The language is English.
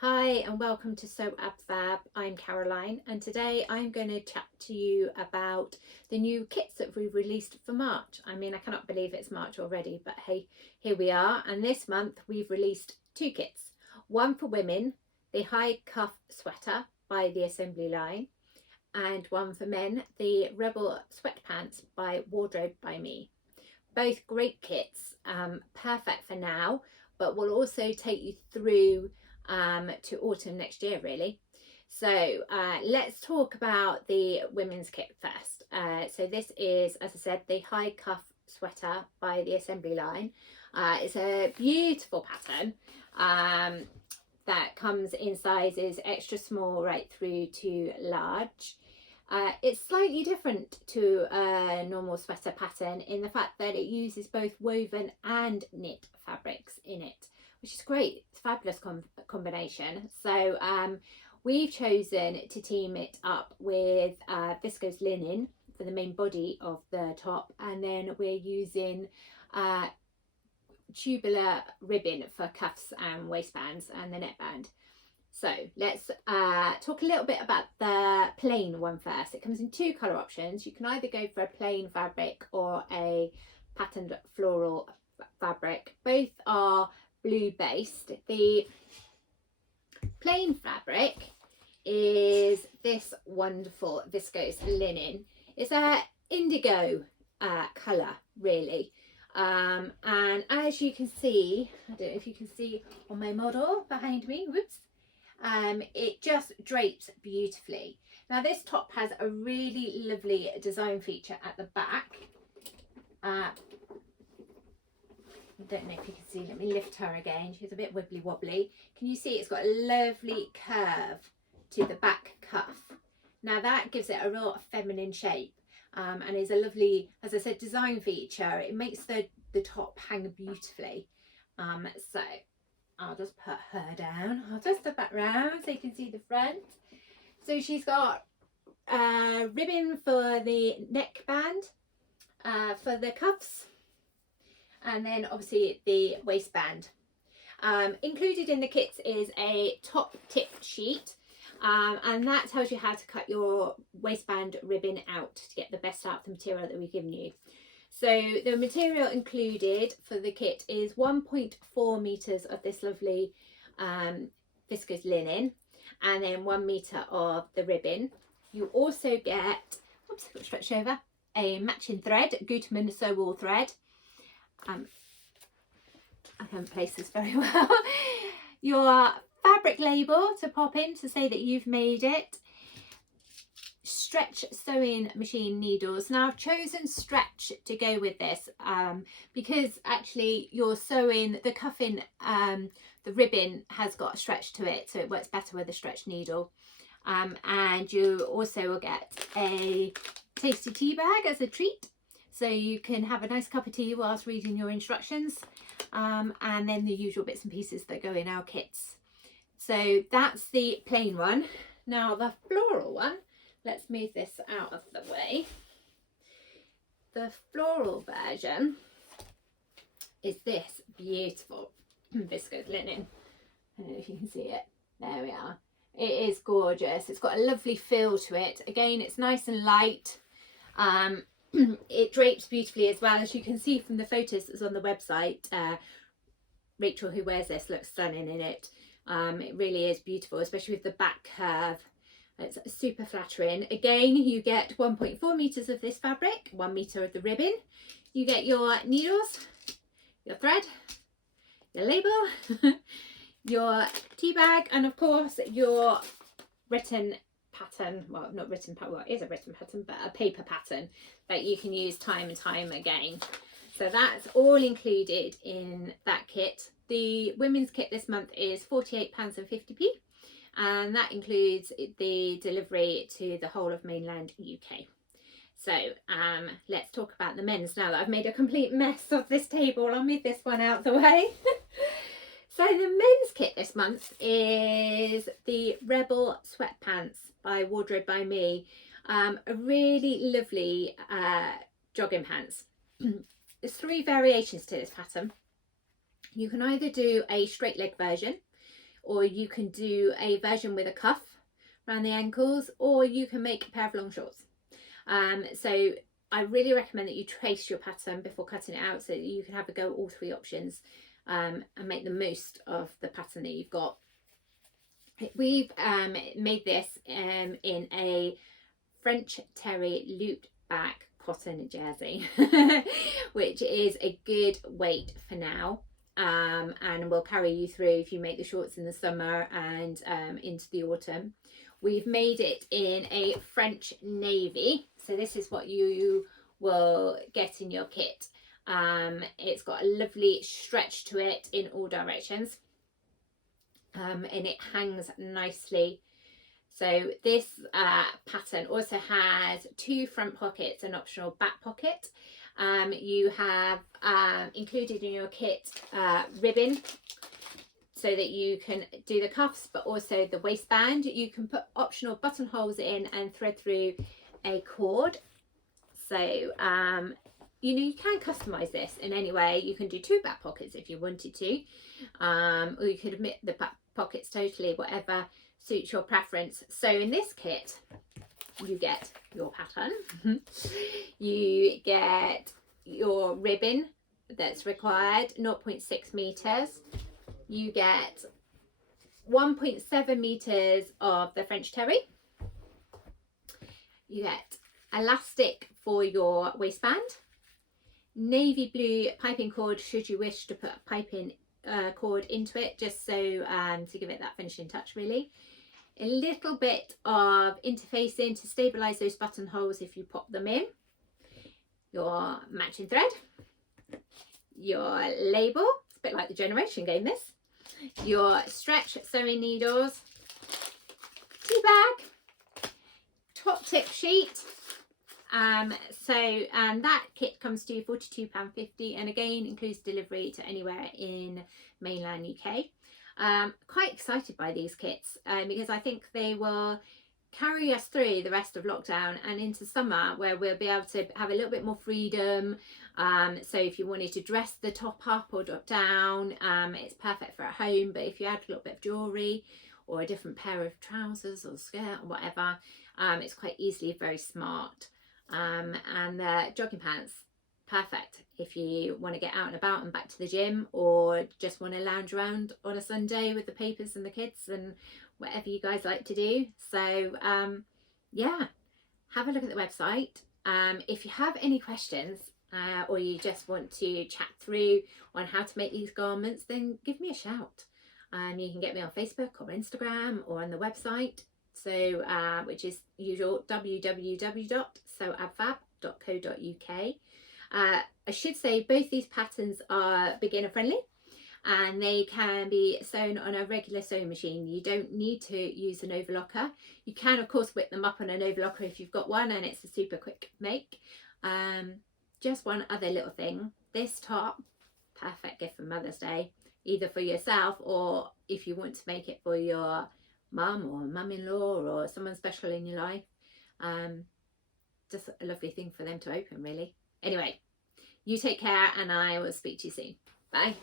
Hi and welcome to Sew Ab Fab. I'm Caroline and today I'm going to chat to you about the new kits that we've released for March. I mean, I cannot believe it's March already, but hey, here we are. And this month we've released two kits. One for women, the high cuff sweater by the Assembly Line, and one for men, the Rebel sweatpants by Wardrobe by Me. Both great kits, perfect for now, but will also take you through to autumn next year really. So let's talk about the women's kit first. So this is, as I said, the high cuff sweater by the Assembly Line. It's a beautiful pattern that comes in sizes extra small right through to large. It's slightly different to a normal sweater pattern in the fact that it uses both woven and knit fabrics in it, which is great. It's a fabulous combination. So we've chosen to team it up with viscose linen for the main body of the top, and then we're using tubular ribbon for cuffs and waistbands and the neckband. So let's talk a little bit about the plain one first. It comes in two colour options. You can either go for a plain fabric or a patterned floral fabric. Both are blue based. The plain fabric is this wonderful viscose linen. It's a indigo colour really, and as you can see, I don't know if you can see on my model behind me, whoops, it just drapes beautifully. Now this top has a really lovely design feature at the back. I don't know if you can see, let me lift her again, she's a bit wibbly wobbly. Can you see it's got a lovely curve to the back cuff? Now that gives it a real feminine shape, and is a lovely, as I said, design feature. It makes the top hang beautifully. So I'll just put her down. I'll just step back round so you can see the front. So she's got ribbon for the neckband, for the cuffs, and then obviously the waistband. Included in the kits is a top tip sheet, and that tells you how to cut your waistband ribbon out to get the best out of the material that we've given you. So the material included for the kit is 1.4 meters of this lovely viscose linen, and then 1 meter of the ribbon. You also get, oops, I've got to stretch over, a matching thread, Gutermann sew wool thread. I haven't placed this very well. Your fabric label to pop in to say that you've made it. Stretch sewing machine needles. Now I've chosen stretch to go with this because actually you're sewing the cuffing, the ribbon has got a stretch to it, so it works better with a stretch needle. And you also will get a tasty tea bag as a treat, so you can have a nice cup of tea whilst reading your instructions, and then the usual bits and pieces that go in our kits. So that's the plain one. Now the floral one, let's move this out of the way. The floral version is this beautiful viscose linen. I don't know if you can see it. There we are. It is gorgeous. It's got a lovely feel to it. Again, it's nice and light. It drapes beautifully as well, as you can see from the photos that's on the website. Rachel, who wears this, looks stunning in it. It really is beautiful, especially with the back curve. It's super flattering. Again, you get 1.4 meters of this fabric, 1 meter of the ribbon. You get your needles, your thread, your label, your tea bag, and of course your written pattern. Well, not written pattern, well, it is a written pattern, but a paper pattern that you can use time and time again. So that's all included in that kit. The women's kit this month is £48.50, and that includes the delivery to the whole of mainland UK. So let's talk about the men's now that I've made a complete mess of this table. I'll move this one out the way. So the men's kit this month is the Rebel sweatpants by Wardrobe by Me. A really lovely jogging pants. There's 3 variations to this pattern. You can either do a straight leg version, or you can do a version with a cuff around the ankles, or you can make a pair of long shorts. So I really recommend that you trace your pattern before cutting it out so that you can have a go at all three options, and make the most of the pattern that you've got. We've made this in a French terry looped back cotton jersey, which is a good weight for now, and will carry you through if you make the shorts in the summer and into the autumn. We've made it in a French navy, so this is what you will get in your kit. It's got a lovely stretch to it in all directions, and it hangs nicely. So this pattern also has 2 front pockets and optional back pocket. You have included in your kit ribbon so that you can do the cuffs, but also the waistband. You can put optional buttonholes in and thread through a cord. So you know, you can customize this in any way. You can do 2 back pockets if you wanted to, or you could omit the back pockets totally, whatever suits your preference. So in this kit you get your pattern, you get your ribbon that's required, 0.6 meters, you get 1.7 meters of the French terry, you get elastic for your waistband, navy blue piping cord should you wish to put a piping cord into it, just so to give it that finishing touch really. A little bit of interfacing to stabilize those buttonholes if you pop them in, your matching thread, your label, it's a bit like the generation game this, your stretch sewing needles, tea bag, top tip sheet. And that kit comes to £42.50, and again includes delivery to anywhere in mainland UK. Quite excited by these kits because I think they will carry us through the rest of lockdown and into summer, where we'll be able to have a little bit more freedom. So if you wanted to dress the top up or drop down, it's perfect for at home. But if you add a little bit of jewellery or a different pair of trousers or skirt or whatever, it's quite easily very smart. And the jogging pants, perfect if you want to get out and about and back to the gym, or just want to lounge around on a Sunday with the papers and the kids and whatever you guys like to do. So yeah, have a look at the website. If you have any questions or you just want to chat through on how to make these garments, then give me a shout. You can get me on Facebook or Instagram or on the website, so which is usual www.sewabfab.co.uk. I should say both these patterns are beginner friendly and they can be sewn on a regular sewing machine. You don't need to use an overlocker. You can of course whip them up on an overlocker if you've got one, and it's a super quick make. Just one other little thing, this top, perfect gift for Mother's Day, either for yourself or if you want to make it for your mum or mum-in-law or someone special in your life. Just a lovely thing for them to open really. Anyway, you take care and I will speak to you soon. Bye.